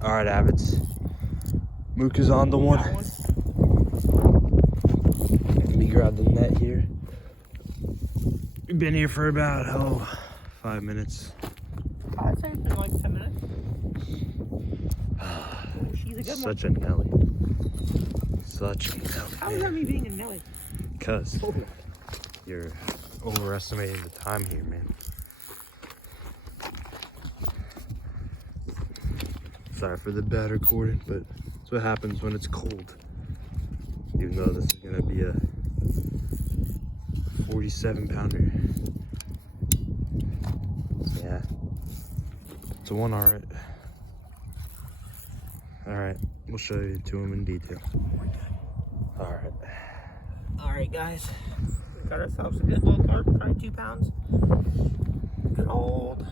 All right, Abbots. Mook is on the one. Let me grab the net here. We've been here for about 5 minutes. I'd say it's been like 10 minutes. She's a good Such one. a Nelly. Such a Nelly. How is that me being a Nelly? Because you're overestimating the time here, man. Sorry for the bad recording, but that's what happens when it's cold. Even though this is gonna be a 47-pounder. Yeah. It's a one, alright. Alright, we'll show you to him in detail. Alright. Alright, guys. We got ourselves a good little carp, probably 2 pounds. Good old.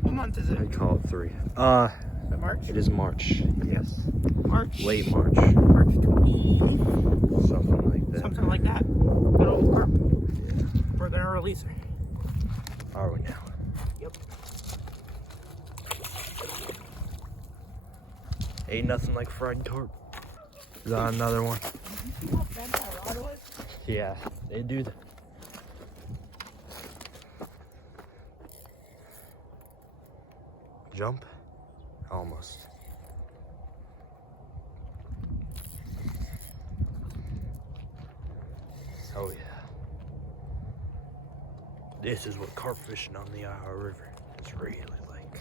What month is it? I call it 3. Is it March? It is March, yes. March. Late March. March 20. Something like that. Something like that. Good old carp. Yeah. We're gonna release her. Are we now? Yep. Ain't nothing like fried carp. Is that another one? You know how bent that rod was? Yeah, they do that. Jump? Almost. Oh yeah. This is what carp fishing on the Iowa River is really like.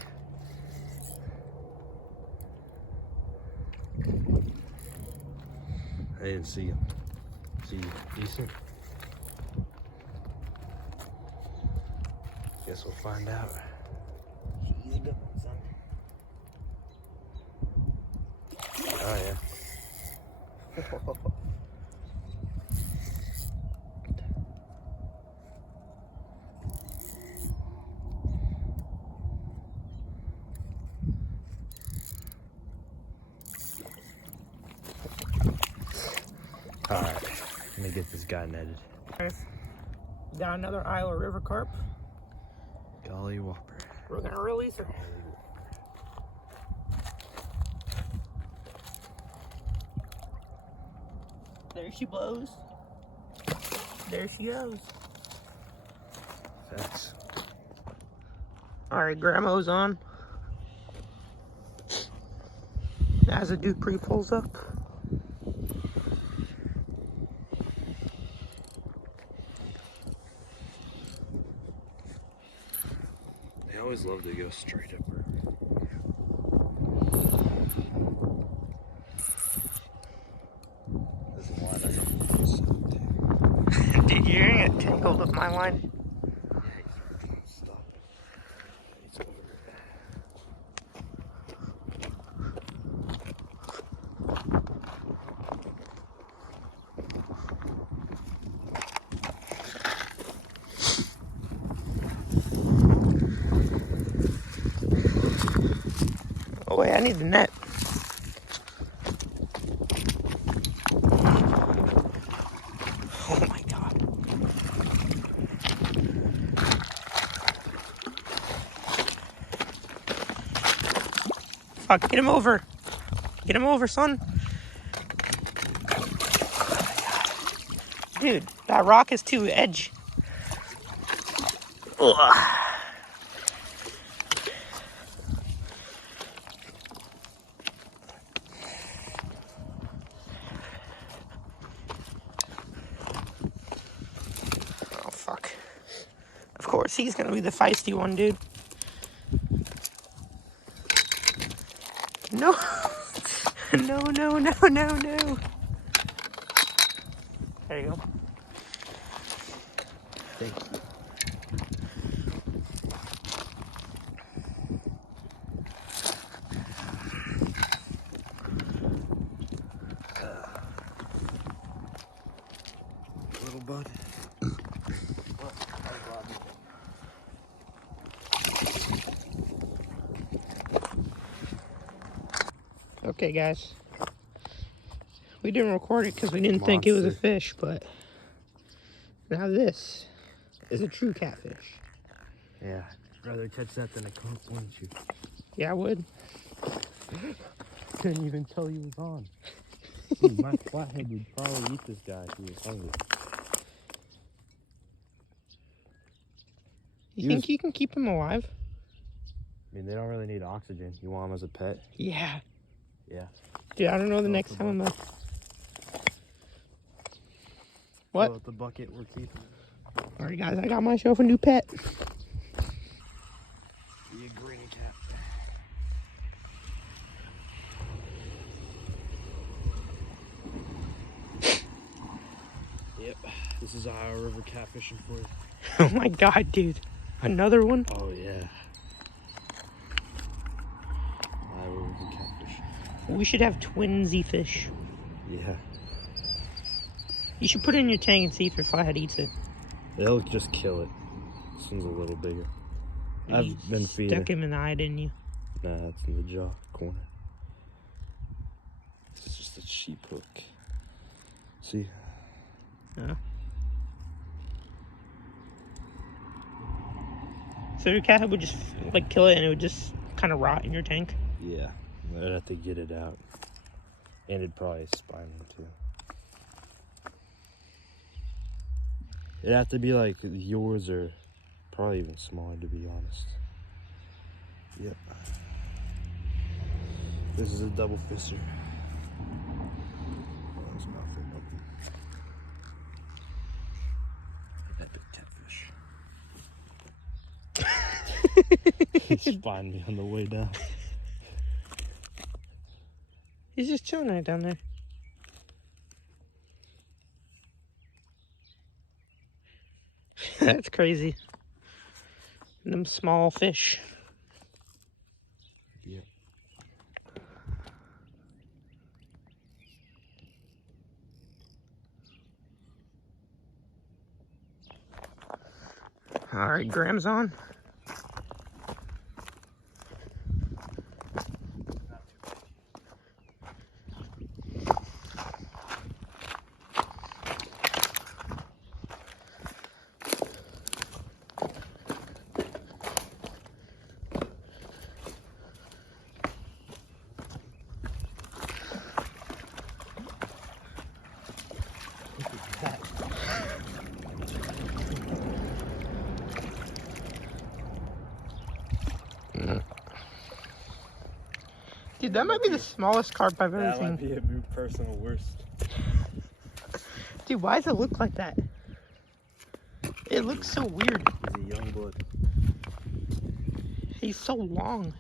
I didn't see him. See you decent? Guess we'll find out. She's a good one, son. Oh yeah. Alright, let me get this guy netted. Got another Iowa River carp. Golly whopper. We're gonna release her. There she blows. There she goes. Facts. Alright, Grandma's on. As the Dupree pulls up. They always love to go straight up. This is why I Dude, you're gonna get tangled with my line. Stop. It's over. Oh wait, I need the net. Oh my god. Fuck, get him over. Get him over, son. Dude, that rock is too edge. Ugh. Oh, fuck. Of course, he's gonna be the feisty one, dude. No. No, no, no, no, no. There you go. Thank you. Little bud. Okay, guys. We didn't record it because we didn't think it was a Monster. fish, but now this is a true catfish. Yeah, rather catch that than a carp, wouldn't you? Yeah, I would. Couldn't even tell he was on. Dude, my flathead would probably eat this guy if he was hungry. You think you can keep him alive? I mean, they don't really need oxygen. You want him as a pet? Yeah. Yeah. Dude, I don't know the next time I'm like... What? Fill out the bucket we're keeping. Alright guys, I got myself a new pet. Be a green cat. Yep, this is Ohio River catfishing for you. Oh my god, dude. Another one? Oh yeah. Ohio River catfish. We should have twinsy fish. Yeah. You should put it in your tank and see if your flathead eats it. They'll just kill it. This one's a little bigger. I've been feeding. Stuck him in the eye, didn't you? Nah, it's in the jaw corner. This is just a sheep hook. See? Yeah. So your cat would just like kill it and it would just kind of rot in your tank? Yeah. I'd have to get it out. And it'd probably spine them too. It'd have to be like yours or probably even smaller, to be honest. Yep. This is a double fisser. Oh, his mouth ain't open. Epic catfish. He spined me on the way down. He's just chilling right down there. That's crazy. And them small fish. Yep. All right, Graham's on. Dude, that might be the smallest carp I've ever seen. That might be a new personal worst. Dude, why does it look like that? It looks so weird. He's a young blood. He's so long.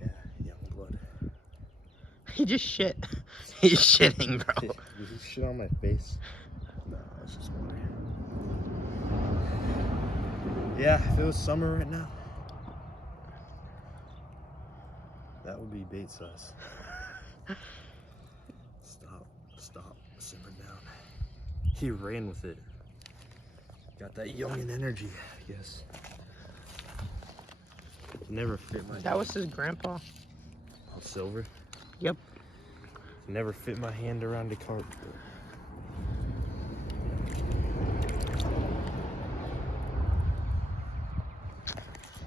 Yeah, young blood. He just shit. He's shitting, bro. Did he shit on my face? No, it's just water. Yeah, if it was summer right now, that would be bait size. Stop, simmer down. He ran with it. Got that youngin' energy, I guess. Never fit my. That was his grandpa. Oh, silver? Yep. Never fit my hand around a carp.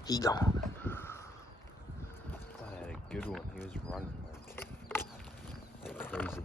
He gone. I had a good one. He was running like crazy.